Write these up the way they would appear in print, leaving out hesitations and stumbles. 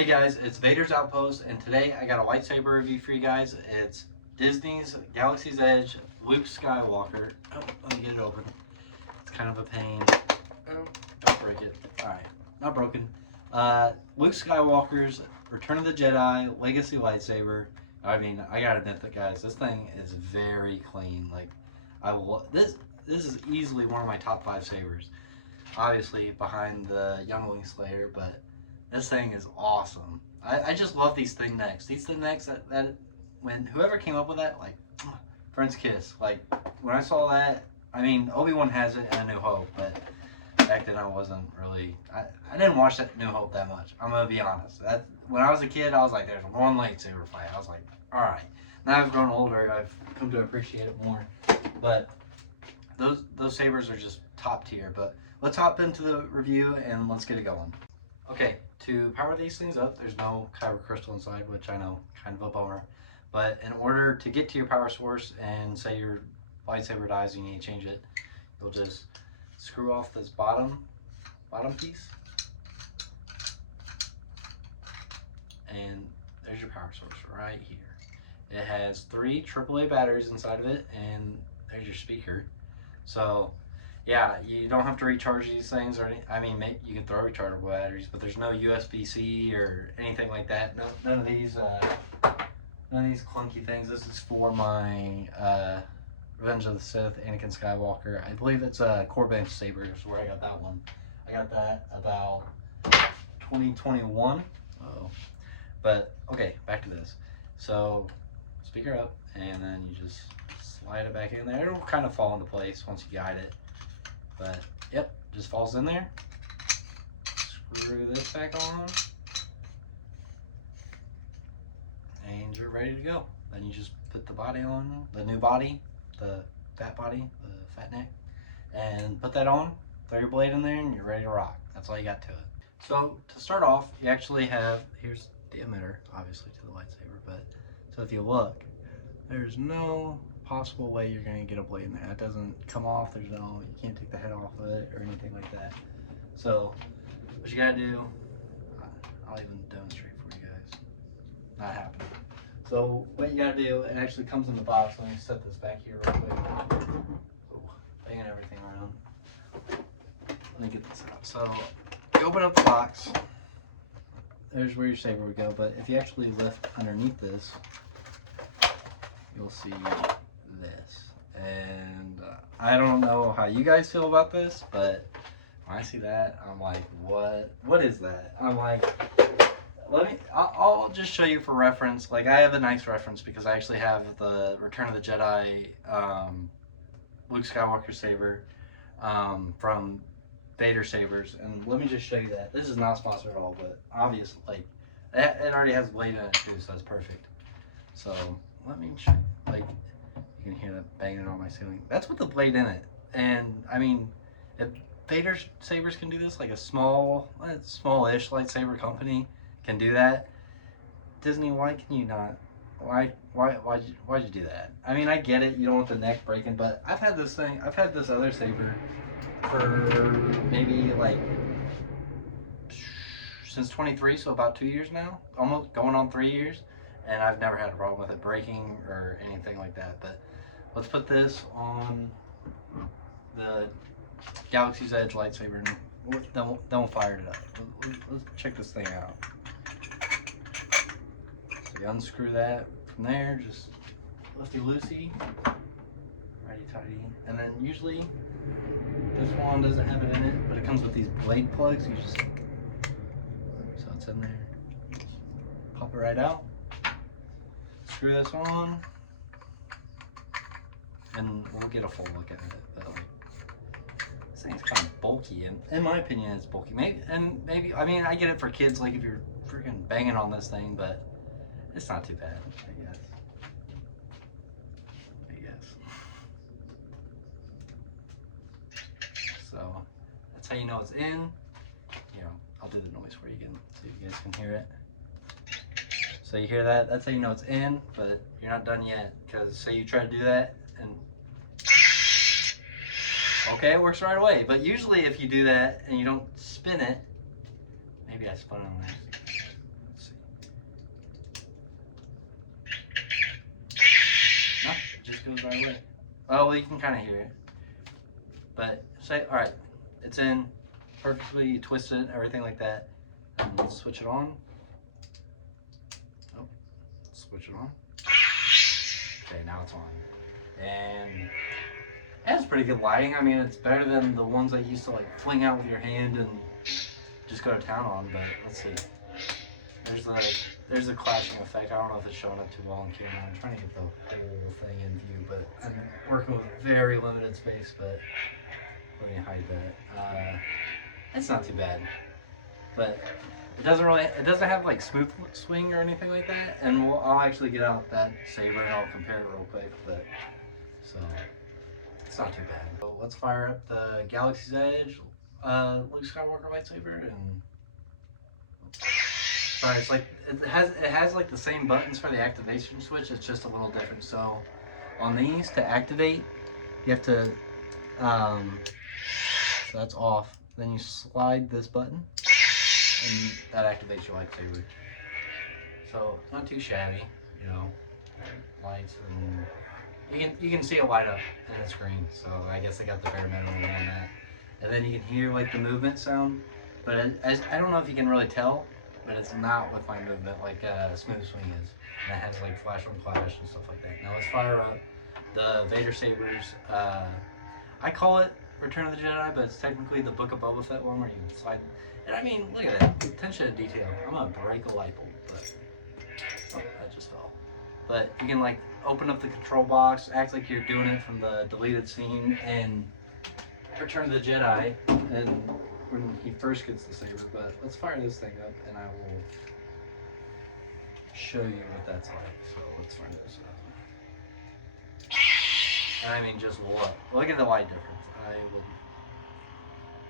Hey guys, it's Vader's Outpost, and today I got a lightsaber review for you guys. It's Disney's Galaxy's Edge Luke Skywalker. Oh, let me get it open. It's kind of a pain. Oh, don't break it. Alright, not broken. Luke Skywalker's Return of the Jedi Legacy lightsaber. I mean, I gotta admit that, guys, this thing is very clean. Like, this is easily one of my top 5 sabers. Obviously behind the Youngling Slayer, but this thing is awesome. I just love these thing necks. These thing necks that when whoever came up with that, like, Friend's kiss. Like, when I saw that, I mean, Obi-Wan has it in A New Hope, but back then I wasn't really, I didn't watch that New Hope that much. I'm gonna be honest. When I was a kid, I was like, there's one lightsaber fight. I was like, all right. Now I've grown older, I've come to appreciate it more. But those sabers are just top tier. But let's hop into the review and let's get it going. Okay, to power these things up, there's no kyber crystal inside, which I know, kind of a bummer. But in order to get to your power source and say your lightsaber dies, you need to change it, you'll just screw off this bottom piece. And there's your power source right here. It has 3 AAA batteries inside of it, and there's your speaker. So yeah, you don't have to recharge these things or anything. I mean, you can throw rechargeable batteries, but there's no USB-C or anything like that. None of these clunky things. This is for my Revenge of the Sith, Anakin Skywalker. I believe it's a core bench saber is where I got that one. I got that about 2021. Oh, but okay, back to this. So speaker up, and then you just slide it back in there. It'll kind of fall into place once you guide it. But yep, just falls in there. Screw this back on, and you're ready to go. Then you just put the body on, the new body, the fat body, the fat neck, and put that on, throw your blade in there, and you're ready to rock. That's all you got to it. So to start off, you actually have, here's the emitter, obviously, to the lightsaber, but so if you look, there's no possible way you're going to get a blade in there. It doesn't come off. You can't take the head off of it or anything like that. So what you got to do, I'll even demonstrate for you guys. Not happening. So what you got to do, it actually comes in the box. Let me set this back here real quick. Oh, banging everything around. Let me get this out. So you open up the box. There's where your saber would go. But if you actually lift underneath this, you'll see this. And I don't know how you guys feel about this, but when I see that, I'm like, what is that? I'm like, I'll just show you for reference. Like, I have a nice reference because I actually have the Return of the Jedi Luke Skywalker saber from Vader sabers, and let me just show you that. This is not sponsored at all, but obviously, like, it already has a blade in it too, so that's perfect. So let me show you. Like, you can hear that banging on my ceiling. That's with the blade in it. And I mean, if Vader sabers can do this, like a smallish lightsaber company can do that, Disney, why can you not? Why'd you do that? I mean, I get it, you don't want the neck breaking, but I've had this other saber for maybe like since 23, so about 2 years now, almost going on 3 years, and I've never had a problem with it breaking or anything like that. But let's put this on the Galaxy's Edge lightsaber, and then we'll fire it up. Let's check this thing out. So you unscrew that from there, just lefty-loosey, righty-tighty, and then usually this one doesn't have it in it, but it comes with these blade plugs. You just, so it's in there, pop it right out, screw this on, and we'll get a full look at it. But like, this thing's kind of bulky, and in my opinion, it's bulky. Maybe, I mean, I get it for kids, like if you're freaking banging on this thing, but it's not too bad, I guess. So that's how you know it's in. You know, I'll do the noise for you again so you guys can hear it. So you hear that? That's how you know it's in, but you're not done yet, because say you try to do that and okay, it works right away. But usually if you do that and you don't spin it, maybe I spun it on there. right way. Oh, well, you can kind of hear it. But say, all right, it's in perfectly twisted, everything like that. And let's switch it on. Oh, switch it on. Okay, now it's on. And it has pretty good lighting. I mean, it's better than the ones I used to like fling out with your hand and just go to town on. But let's see. There's a clashing effect. I don't know if it's showing up too well on camera. I'm trying to get the whole thing in view, but I'm working with very limited space. But let me hide that. It's not too bad, but it doesn't have like smooth swing or anything like that. And I'll actually get out that saber and I'll compare it real quick. But so it's not too bad. So let's fire up the Galaxy's Edge Luke Skywalker lightsaber and. Sorry, it's like it has like the same buttons for the activation switch. It's just a little different. So on these to activate, you have to so that's off. Then you slide this button, and that activates your lightsaber. So it's not too shabby, you know. Lights and you can see it light up in the screen. So I guess I got the bare minimum on that. And then you can hear like the movement sound, but I don't know if you can really tell. But it's not with my movement like Smooth Swing is. And it has like flash on flash and stuff like that. Now let's fire up the Vader Sabers. I call it Return of the Jedi, but it's technically the Book of Boba Fett one where you slide. And I mean, look at that. Attention to detail. I'm going to break a light bulb, but oh, that just fell. But you can like open up the control box, act like you're doing it from the deleted scene in Return of the Jedi. And when he first gets the saber, but let's fire this thing up and I will show you what that's like. So let's fire this up. And I mean, just look at the light difference. I will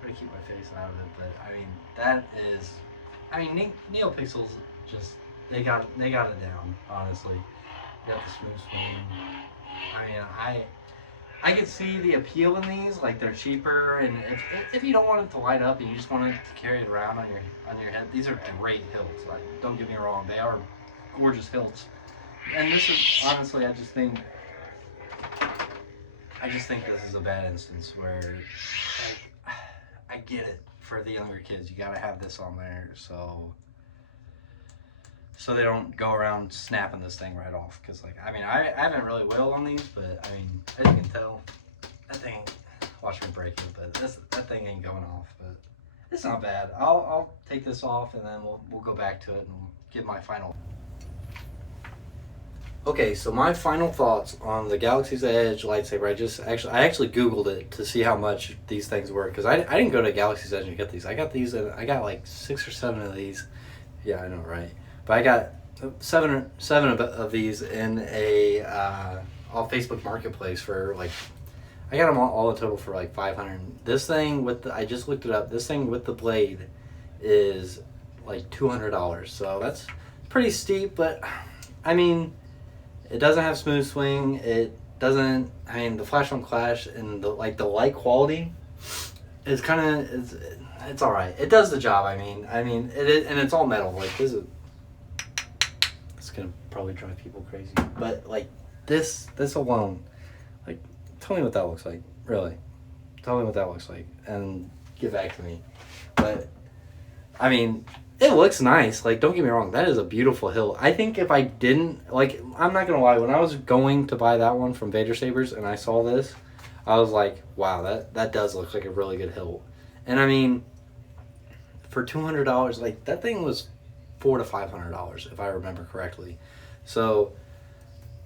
try to keep my face out of it, but I mean, that is, I mean, NeoPixels just, they got it down, honestly. You got the smooth swing. I mean, I could see the appeal in these, like they're cheaper, and if you don't want it to light up and you just want it to carry it around on your head, these are great hilts. Like, don't get me wrong, they are gorgeous hilts. And this is honestly, I just think this is a bad instance where, like, I get it for the younger kids, you gotta have this on there, so they don't go around snapping this thing right off. Because, like, I mean, I haven't really whittled on these, but, I mean, as you can tell, that thing, watch me break it, but that thing ain't going off. But it's not bad. I'll take this off, and then we'll go back to it and give my final. Okay, so my final thoughts on the Galaxy's Edge lightsaber. I actually Googled it to see how much these things were. Because I didn't go to Galaxy's Edge and get these. I got these, and I got like 6 or 7 of these. Yeah, I know, right? But I got seven of these in a all Facebook Marketplace for like, I got them all in total for like 500. This thing with I just looked it up. This thing with the blade is like $200. So that's pretty steep. But I mean, it doesn't have smooth swing. It doesn't. I mean, the flash on clash and the light quality is kind of it's all right. It does the job. I mean it is, and it's all metal. Like this is. Gonna probably drive people crazy, but like this alone, like, tell me what that looks like. Really, tell me what that looks like and get back to me. But I mean, it looks nice. Like, don't get me wrong, that is a beautiful hilt. I think if I didn't, like, I'm not gonna lie, when I was going to buy that one from Vader Sabers and I saw this, I was like, wow, that does look like a really good hilt. And I mean, for $200, like, that thing was $400 to $500 if I remember correctly. So,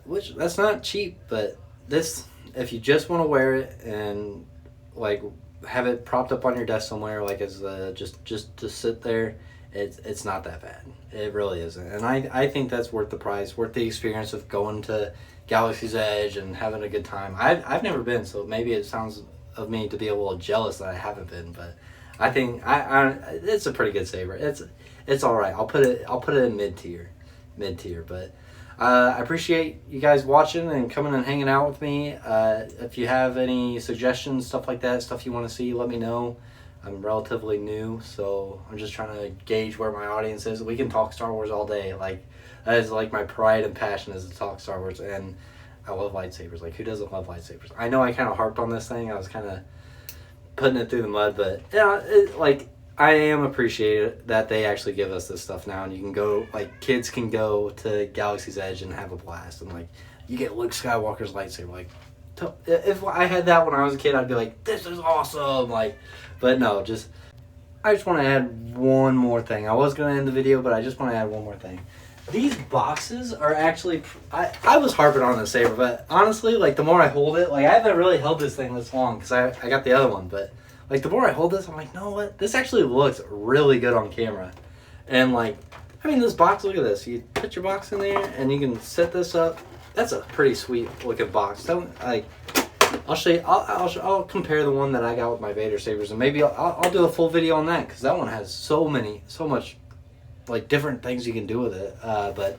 which that's not cheap, but this, if you just want to wear it and like have it propped up on your desk somewhere, like as just to sit there, it's not that bad. It really isn't. And I think that's worth the price, worth the experience of going to Galaxy's Edge and having a good time. I've never been, so maybe it sounds of me to be a little jealous that I haven't been, but I think it's a pretty good saber. It's all right. I'll put it in mid tier, but I appreciate you guys watching and coming and hanging out with me. If you have any suggestions, stuff like that, stuff you want to see, let me know. I'm relatively new, so I'm just trying to gauge where my audience is. We can talk Star Wars all day. Like, that is like my pride and passion is to talk Star Wars, and I love lightsabers. Like, who doesn't love lightsabers? I know I kind of harped on this thing. I was kind of putting it through the mud, but yeah, like, I am appreciated that they actually give us this stuff now, and you can go, like, kids can go to Galaxy's Edge and have a blast, and like, you get Luke Skywalker's lightsaber. Like, if I had that when I was a kid, I'd be like, this is awesome. Like, but no, I just want to add one more thing. I was going to end the video, but I just want to add one more thing. These boxes are actually, I was harping on the saber, but honestly, like, the more I hold it, like, I haven't really held this thing this long because I got the other one, but like, the more I hold this, I'm like, you know what? This actually looks really good on camera. And like, I mean, this box, look at this. You put your box in there and you can set this up. That's a pretty sweet looking box. I'll show you, I'll compare the one that I got with my Vader sabers, and maybe I'll do a full video on that, because that one has so much like different things you can do with it. But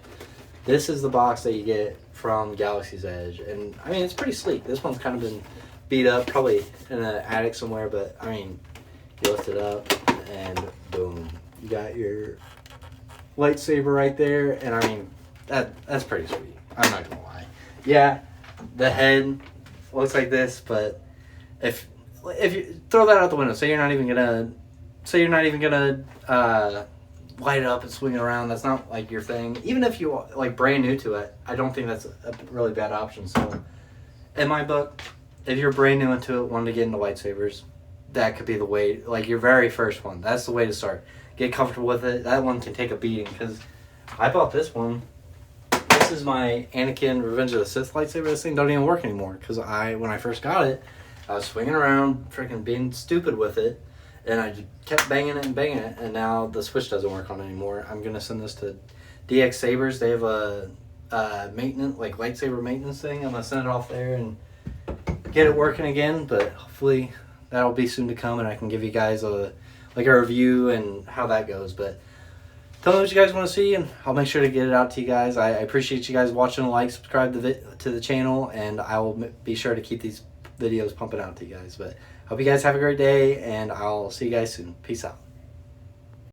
this is the box that you get from Galaxy's Edge, and I mean, it's pretty sleek. This one's kind of been beat up, probably in an attic somewhere, but I mean, you lift it up and boom, you got your lightsaber right there. And I mean, that's pretty sweet. I'm not gonna lie. Yeah, the head looks like this, but if you throw that out the window, say you're not even gonna light it up and swing it around, that's not like your thing. Even if you like brand new to it, I don't think that's a really bad option. So in my book, if you're brand new into it, wanting to get into lightsabers, that could be the way, like your very first one. That's the way to start. Get comfortable with it. That one can take a beating, because I bought this one. This is my Anakin Revenge of the Sith lightsaber. This thing don't even work anymore, because when I first got it, I was swinging around, freaking being stupid with it, and I just kept banging it, and now the switch doesn't work on it anymore. I'm going to send this to DX Sabers. They have a maintenance, like lightsaber maintenance thing. I'm going to send it off there and get it working again, but hopefully that'll be soon to come, and I can give you guys a review and how that goes. But tell me what you guys want to see, and I'll make sure to get it out to you guys. I appreciate you guys watching, subscribe to the channel, and I will be sure to keep these videos pumping out to you guys. But hope you guys have a great day, and I'll see you guys soon. Peace out.